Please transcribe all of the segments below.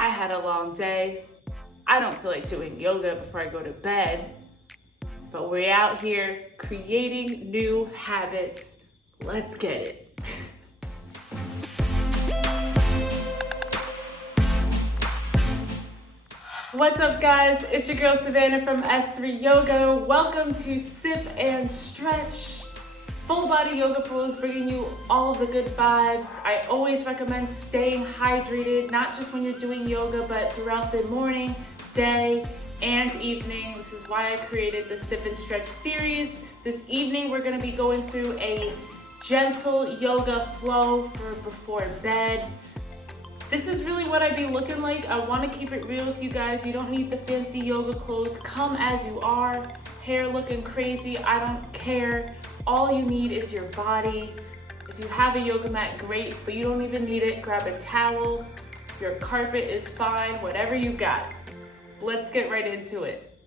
I had a long day. I don't feel like doing yoga before I go to bed, but we're out here creating new habits. Let's get it. What's up, guys? It's your girl Savanna from S3 Yoga. Welcome to Sip and Stretch. Full body yoga flows bringing you all the good vibes. I always recommend staying hydrated, not just when you're doing yoga, but throughout the morning, day, and evening. This is why I created the Sip and Stretch series. This evening, we're gonna be going through a gentle yoga flow for before bed. This is really what I'd be looking like. I wanna keep it real with you guys. You don't need the fancy yoga clothes. Come as you are. Hair looking crazy, I don't care. All you need is your body. If you have a yoga mat, great, but you don't even need it. Grab a towel. Your carpet is fine, whatever you got. Let's get right into it.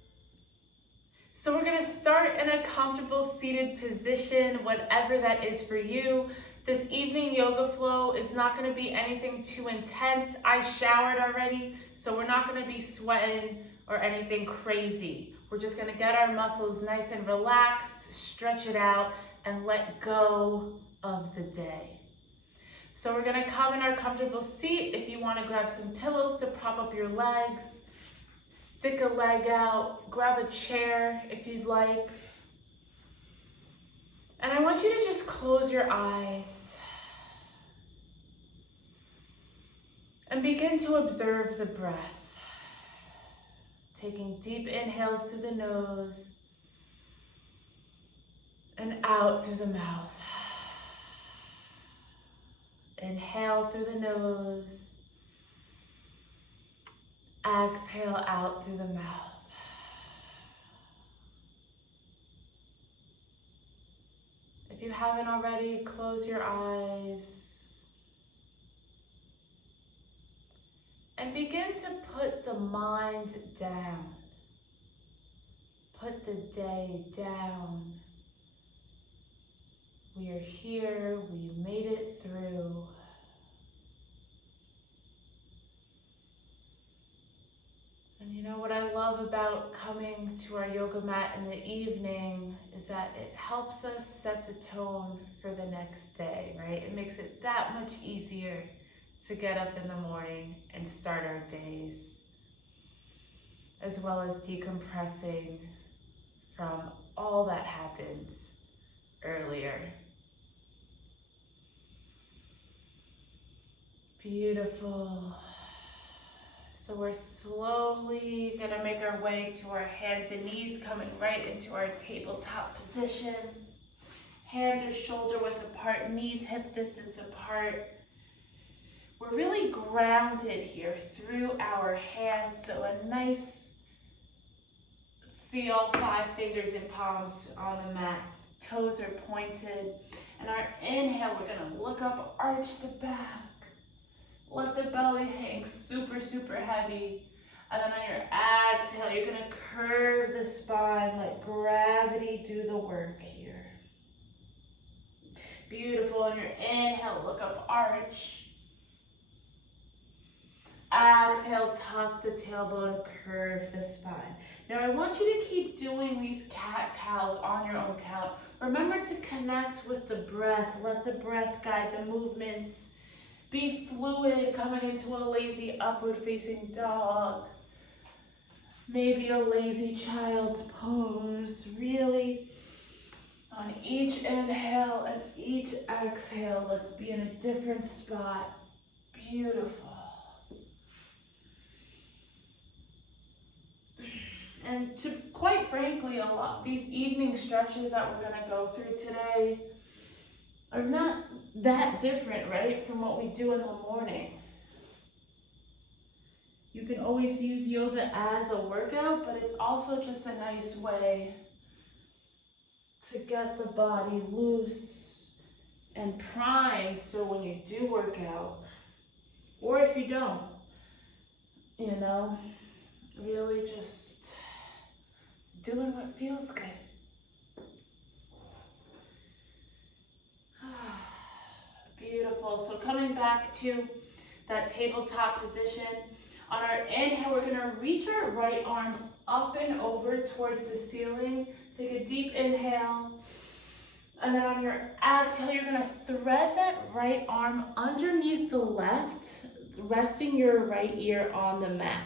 So we're gonna start in a comfortable seated position, whatever that is for you. This evening yoga flow is not gonna be anything too intense. I showered already, so we're not gonna be sweating or anything crazy. We're just gonna get our muscles nice and relaxed, stretch it out, and let go of the day. So we're gonna come in our comfortable seat. If you wanna grab some pillows to prop up your legs, stick a leg out, grab a chair if you'd like. And I want you to just close your eyes and begin to observe the breath. Taking deep inhales through the nose and out through the mouth. Inhale through the nose. Exhale out through the mouth. If you haven't already, close your eyes and begin to put the mind down. Put the day down. We are here, we made it through. And you know what I love about coming to our yoga mat in the evening is that it helps us set the tone for the next day, right? It makes it that much easier to get up in the morning and start our days, as well as decompressing from all that happens earlier. Beautiful. So we're slowly gonna make our way to our hands and knees, coming right into our tabletop position. Hands are shoulder width apart, knees hip distance apart. We're really grounded here through our hands, so a nice, see all 5 fingers and palms on the mat. Toes are pointed. And our inhale, we're gonna look up, arch the back. Let the belly hang super, super heavy. And then on your exhale, you're gonna curve the spine, let gravity do the work here. Beautiful. On your inhale, look up, arch. Exhale, tuck the tailbone, curve the spine. Now I want you to keep doing these cat-cows on your own count. Remember to connect with the breath. Let the breath guide the movements. Be fluid, coming into a lazy upward facing dog. Maybe a lazy child's pose. Really, on each inhale and each exhale, let's be in a different spot. Beautiful. And to quite frankly, a lot these evening stretches that we're gonna go through today are not that different, right, from what we do in the morning. You can always use yoga as a workout, but it's also just a nice way to get the body loose and primed, so when you do work out, or if you don't, you know, really just doing what feels good. Beautiful. So coming back to that tabletop position, On our inhale, we're gonna reach our right arm up and over towards the ceiling. Take a deep inhale. And then on your exhale, you're gonna thread that right arm underneath the left, resting your right ear on the mat.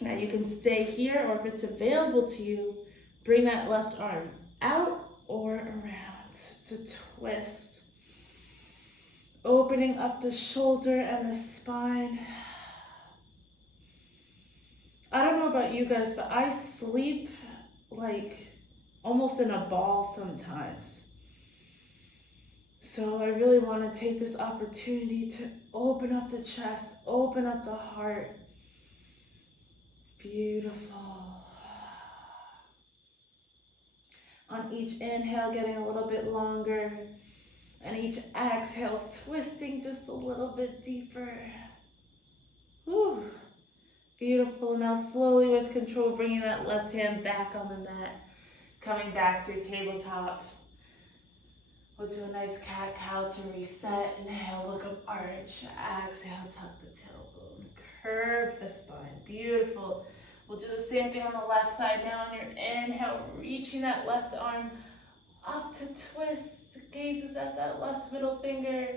Now you can stay here, or if it's available to you, bring that left arm out or around to twist. Opening up the shoulder and the spine. I don't know about you guys, but I sleep like almost in a ball sometimes. So I really want to take this opportunity to open up the chest, open up the heart. Beautiful. On each inhale, getting a little bit longer. And each exhale, twisting just a little bit deeper. Whew. Beautiful. Now slowly with control, bringing that left hand back on the mat. Coming back through tabletop. We'll do a nice cat-cow to reset. Inhale, look up, arch. Exhale, tuck the tailbone. Curve the spine. Beautiful. We'll do the same thing on the left side now. On your inhale, reaching that left arm up to twist. Gazes at that left middle finger.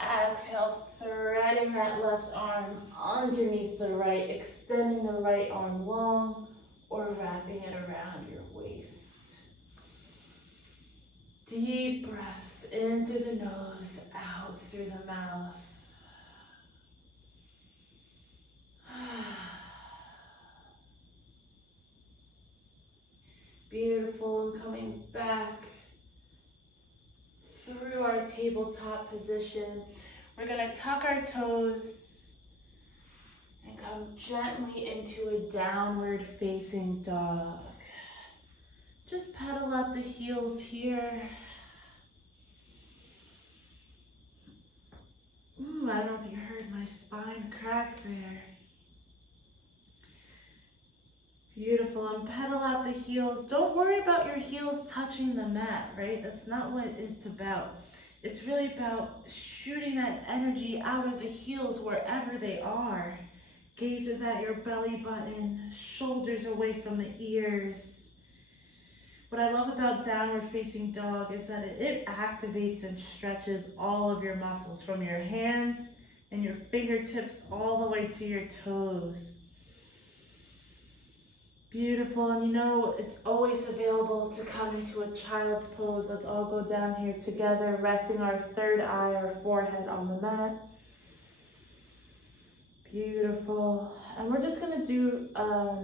Exhale, threading that left arm underneath the right, extending the right arm long or wrapping it around your waist. Deep breaths in through the nose, out through the mouth. Beautiful, and coming back through our tabletop position. We're gonna tuck our toes and come gently into a downward facing dog. Just pedal out the heels here. Ooh, I don't know if you heard my spine crack there. Beautiful, and pedal out the heels. Don't worry about your heels touching the mat, right? That's not what it's about. It's really about shooting that energy out of the heels wherever they are. Gazes at your belly button, shoulders away from the ears. What I love about downward facing dog is that it activates and stretches all of your muscles from your hands and your fingertips all the way to your toes. Beautiful, and you know it's always available to come into a child's pose. Let's all go down here together, resting our third eye, our forehead on the mat. Beautiful, and we're just gonna do a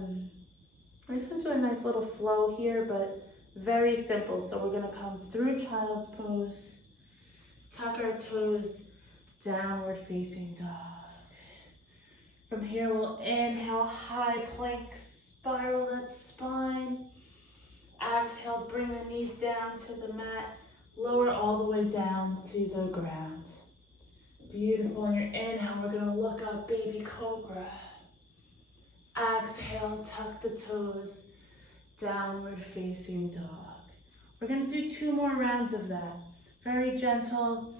nice little flow here, but very simple. So we're gonna come through child's pose, tuck our toes, downward facing dog. From here, we'll inhale, high plank, spiral that spine. Exhale, bring the knees down to the mat. Lower all the way down to the ground. Beautiful. On your inhale, we're gonna look up, baby cobra. Exhale, tuck the toes, downward facing dog. We're gonna do 2 more rounds of that. Very gentle.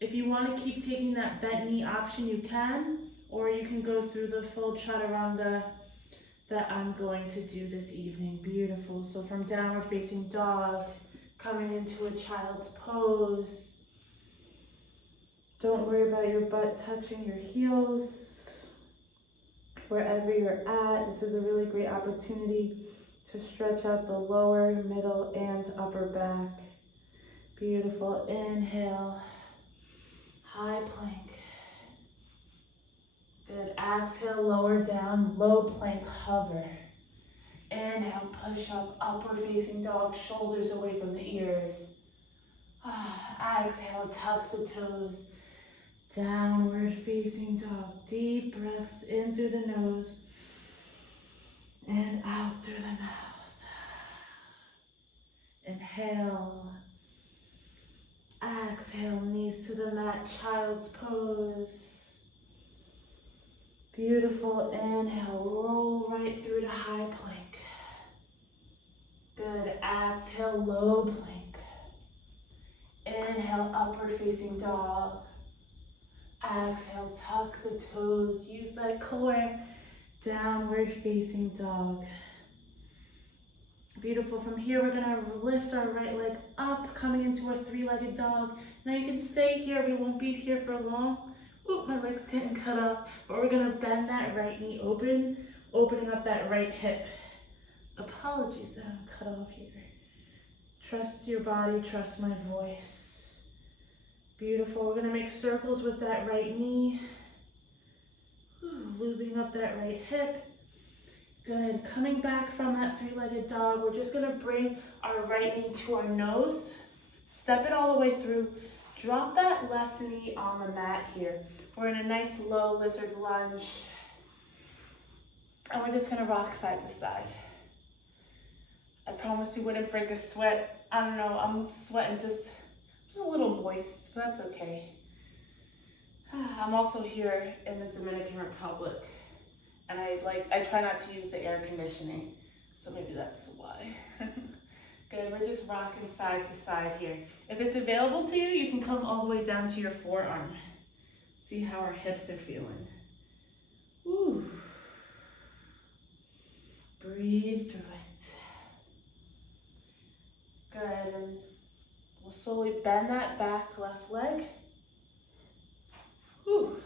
If you wanna keep taking that bent knee option, you can, or you can go through the full chaturanga that I'm going to do this evening. Beautiful. So from downward facing dog, coming into a child's pose. Don't worry about your butt touching your heels. Wherever you're at, this is a really great opportunity to stretch out the lower, middle, and upper back. Beautiful. Inhale, high plank. Good. Exhale, lower down, low plank, hover. Inhale, push up, upward facing dog, shoulders away from the ears. Exhale, tuck the toes. Downward facing dog. Deep breaths in through the nose and out through the mouth. Inhale. Exhale, knees to the mat, child's pose. Beautiful. Inhale, roll right through to high plank. Good. Exhale, low plank. Inhale, upward facing dog. Exhale, tuck the toes. Use that core. Downward facing dog. Beautiful. From here, we're gonna lift our right leg up, coming into a three-legged dog. Now you can stay here. We won't be here for long. Oop, my leg's getting cut off. But we're gonna bend that right knee open, opening up that right hip. Apologies that I'm cut off here. Trust your body, trust my voice. Beautiful. We're gonna make circles with that right knee. Looping up that right hip. Good. Coming back from that three-legged dog, we're just gonna bring our right knee to our nose. Step it all the way through. Drop that left knee on the mat here. We're in a nice low lizard lunge. And we're just gonna rock side to side. I promised you wouldn't break a sweat. I don't know, I'm sweating just a little moist, but that's okay. I'm also here in the Dominican Republic, and I try not to use the air conditioning, so maybe that's why. Good, we're just rocking side to side here. If it's available to you, you can come all the way down to your forearm. See how our hips are feeling. Ooh. Breathe through it. Good, and we'll slowly bend that back left leg. Whew.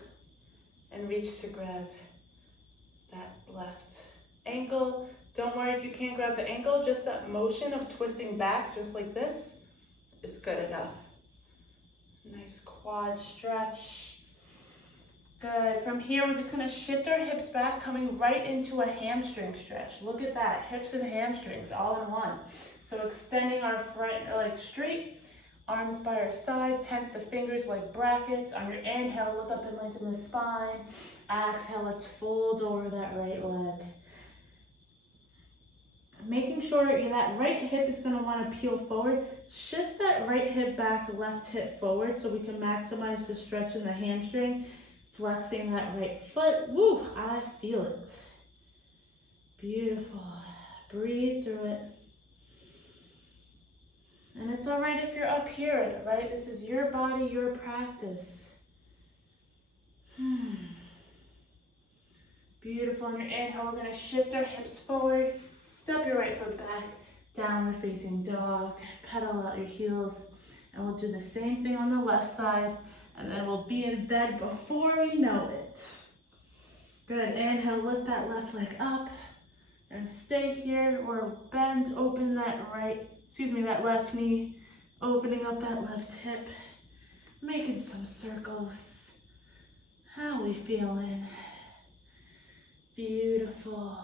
And reach to grab that left ankle. Don't worry if you can't grab the ankle, just that motion of twisting back, just like this, is good enough. Nice quad stretch. Good. From here, we're just gonna shift our hips back, coming right into a hamstring stretch. Look at that, hips and hamstrings all in one. So extending our front leg straight, arms by our side, tent the fingers like brackets. On your inhale, look up and lengthen the spine. Exhale, let's fold over that right leg. Making sure that right hip is gonna wanna peel forward. Shift that right hip back, left hip forward so we can maximize the stretch in the hamstring. Flexing that right foot. Woo, I feel it. Beautiful. Breathe through it. And it's all right if you're up here, right? This is your body, your practice. Beautiful. On your inhale, we're gonna shift our hips forward. Step your right foot back, downward facing dog. Pedal out your heels. And we'll do the same thing on the left side. And then we'll be in bed before we know it. Good. Inhale, lift that left leg up. And stay here or bend, open that that left knee, opening up that left hip, making some circles. How we feeling? Beautiful.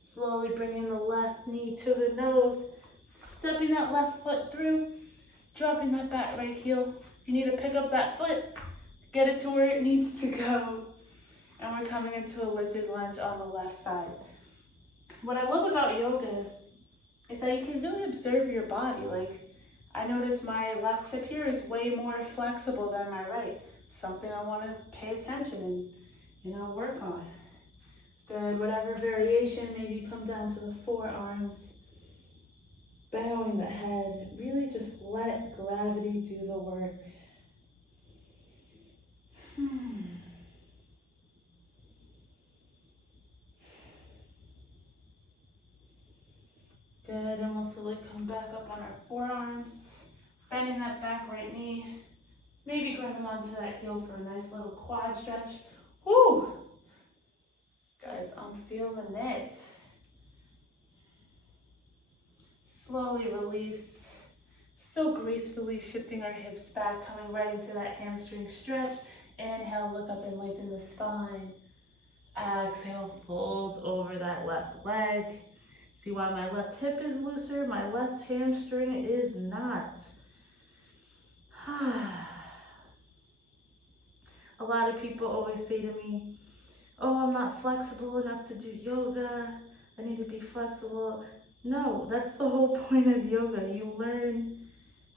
Slowly bringing the left knee to the nose, stepping that left foot through, dropping that back right heel. If you need to pick up that foot, get it to where it needs to go. And we're coming into a lizard lunge on the left side. What I love about yoga is that you can really observe your body. Like, I notice my left hip here is way more flexible than my right. Something I want to pay attention and, work on. Good, whatever variation, maybe you come down to the forearms, bowing the head. Really just let gravity do the work. Good, and we'll slowly come back up on our forearms, bending that back right knee, maybe grabbing onto that heel for a nice little quad stretch. Woo! Guys, I'm feeling it. Slowly release, so gracefully shifting our hips back, coming right into that hamstring stretch. Inhale, look up and lengthen the spine. Exhale, fold over that left leg. See why my left hip is looser, my left hamstring is not. A lot of people always say to me, oh, I'm not flexible enough to do yoga. I need to be flexible. No, that's the whole point of yoga. You learn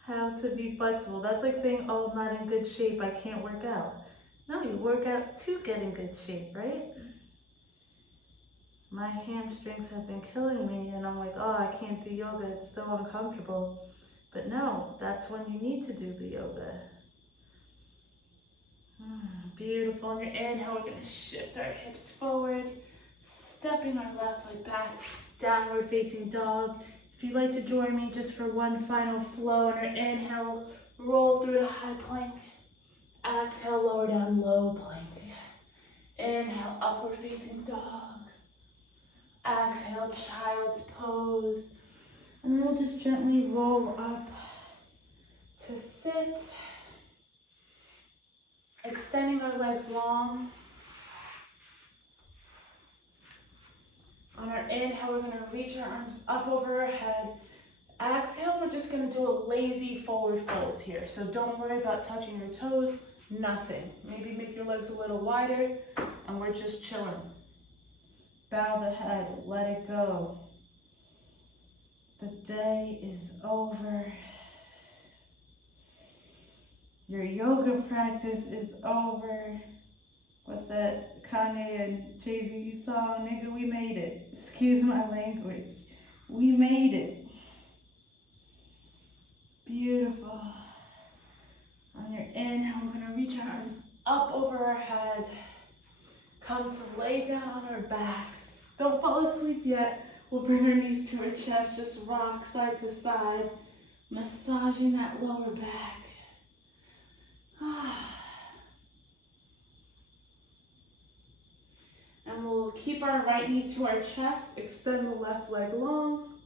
how to be flexible. That's like saying, oh, I'm not in good shape, I can't work out. No, you work out to get in good shape, right? My hamstrings have been killing me and I'm like, oh, I can't do yoga, it's so uncomfortable. But no, that's when you need to do the yoga. Beautiful. On your inhale, we're going to shift our hips forward, stepping our left foot back, downward facing dog. If you'd like to join me just for one final flow, on our inhale, roll through to high plank. Exhale, lower down, low plank. Inhale, upward facing dog. Exhale, child's pose. And then we'll just gently roll up to sit. Extending our legs long. On our inhale, we're going to reach our arms up over our head. Exhale, we're just going to do a lazy forward fold here. So don't worry about touching your toes, nothing. Maybe make your legs a little wider, and we're just chilling. Bow the head, let it go. The day is over. Your yoga practice is over. What's that Kanye and Jay-Z song? Nigga, we made it. Excuse my language. We made it. Beautiful. On your inhale, we're gonna reach our arms up over our head. Come to lay down on our backs. Don't fall asleep yet. We'll bring our knees to our chest, just rock side to side, massaging that lower back. And we'll keep our right knee to our chest, extend the left leg long.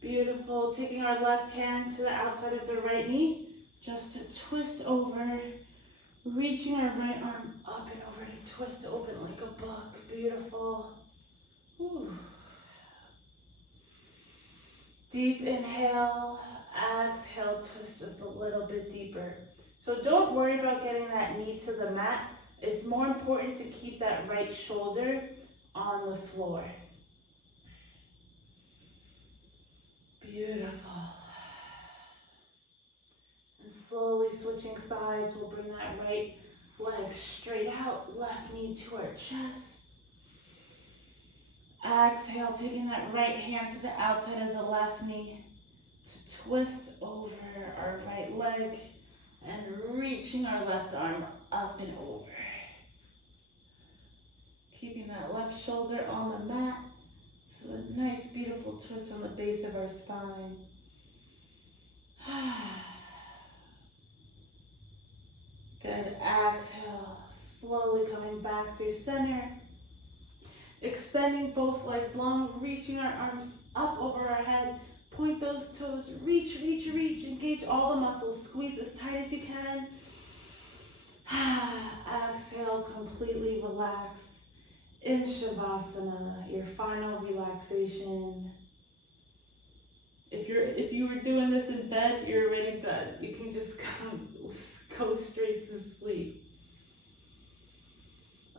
Beautiful. Taking our left hand to the outside of the right knee, just to twist over, reaching our right arm up and over to twist open like a book. Beautiful. Ooh. Deep inhale, exhale, twist just a little bit deeper. So don't worry about getting that knee to the mat. It's more important to keep that right shoulder on the floor. Beautiful. And slowly switching sides, we'll bring that right leg straight out, left knee to our chest. Exhale, taking that right hand to the outside of the left knee to twist over our right leg and reaching our left arm up and over. Keeping that left shoulder on the mat. This is a nice, beautiful twist from the base of our spine. Good. Exhale, slowly coming back through center. Extending both legs long, reaching our arms up over our head. Point those toes, reach, reach, reach. Engage all the muscles, squeeze as tight as you can. Exhale, completely relax. In Shavasana, your final relaxation. If you were doing this in bed, you're already done. You can just go straight to sleep.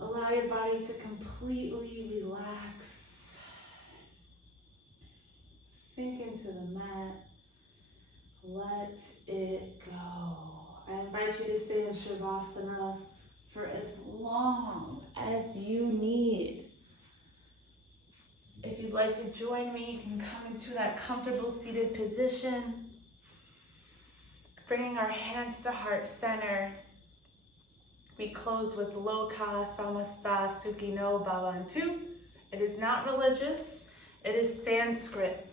Allow your body to completely relax. Sink into the mat. Let it go. I invite you to stay in Shavasana for as long as you need. If you'd like to join me, you can come into that comfortable seated position. Bringing our hands to heart center. We close with Loka Samasta Sukhino Bhavantu. It is not religious, it is Sanskrit,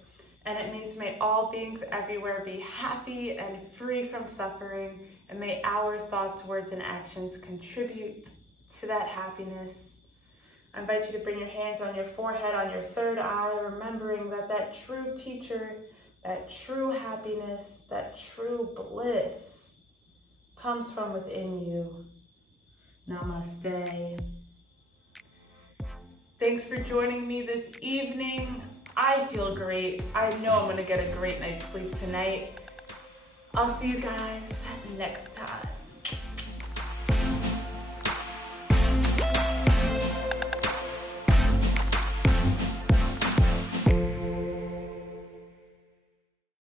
and it means may all beings everywhere be happy and free from suffering, and may our thoughts, words, and actions contribute to that happiness. I invite you to bring your hands on your forehead, on your third eye, remembering that that true teacher, that true happiness, that true bliss comes from within you. Namaste. Thanks for joining me this evening. I feel great. I know I'm gonna get a great night's sleep tonight. I'll see you guys next time.